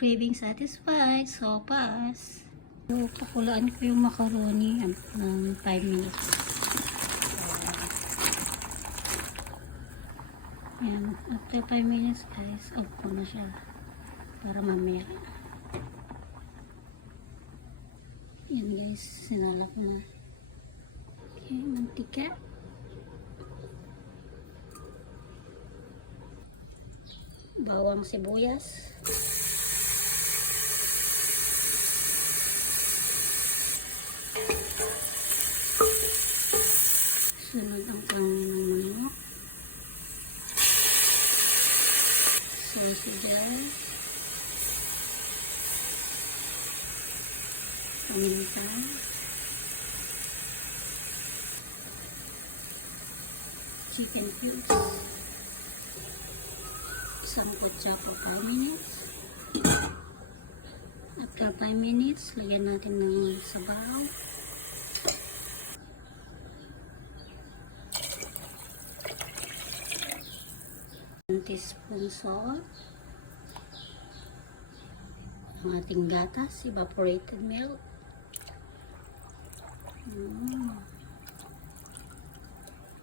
craving satisfied. Sopas. So, pakulaan ko yung macaroni ng 5 minutes. Ayan, after 5 minutes guys, off ko na siya. Para mamaya. Yan guys, sinalak na. Okay, mantika. Bawang sibuyas. Ang pangin ng manok. Sausages. Paminta. Chicken cubes. Isang kutsa for 5 minutes. After 5 minutes, lagyan natin ng sabaw. One teaspoon salt. Ang ating gatas, evaporated milk. Mm.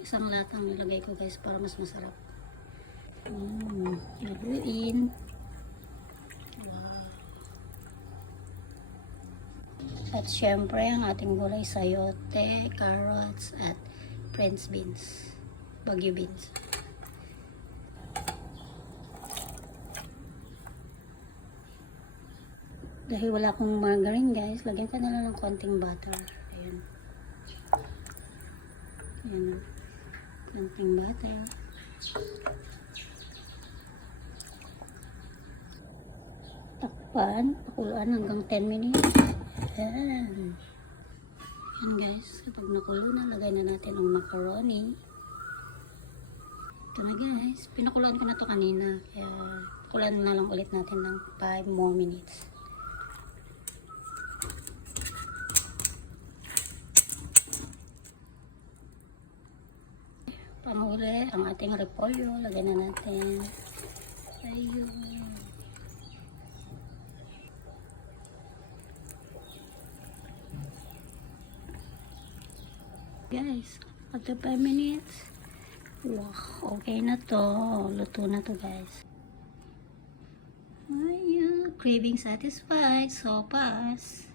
Isang latang nilagay ko guys para mas masarap. Mm. Haluin. Wow. At syempre, ang ating gulay sayote, carrots, at French beans. Bagyo beans. Dahil wala akong margarine guys, lagyan ko na lang ng konting butter. Ayan. Ayan. Konting butter. Takpan, pakuluan hanggang 10 minutes. Ayan. Ayan guys, kapag nakulo na, lagay na natin ang macaroni. Ito na guys, pinakuluan ko na to kanina. Kaya, pakuluan na lang ulit natin ng 5 more minutes. Panghuli, ang ating repolyo. Lagay na natin. Ayun. Guys, after 5 minutes, wow, okay na to. Luto na to guys. Ayun, craving satisfied. Sopas.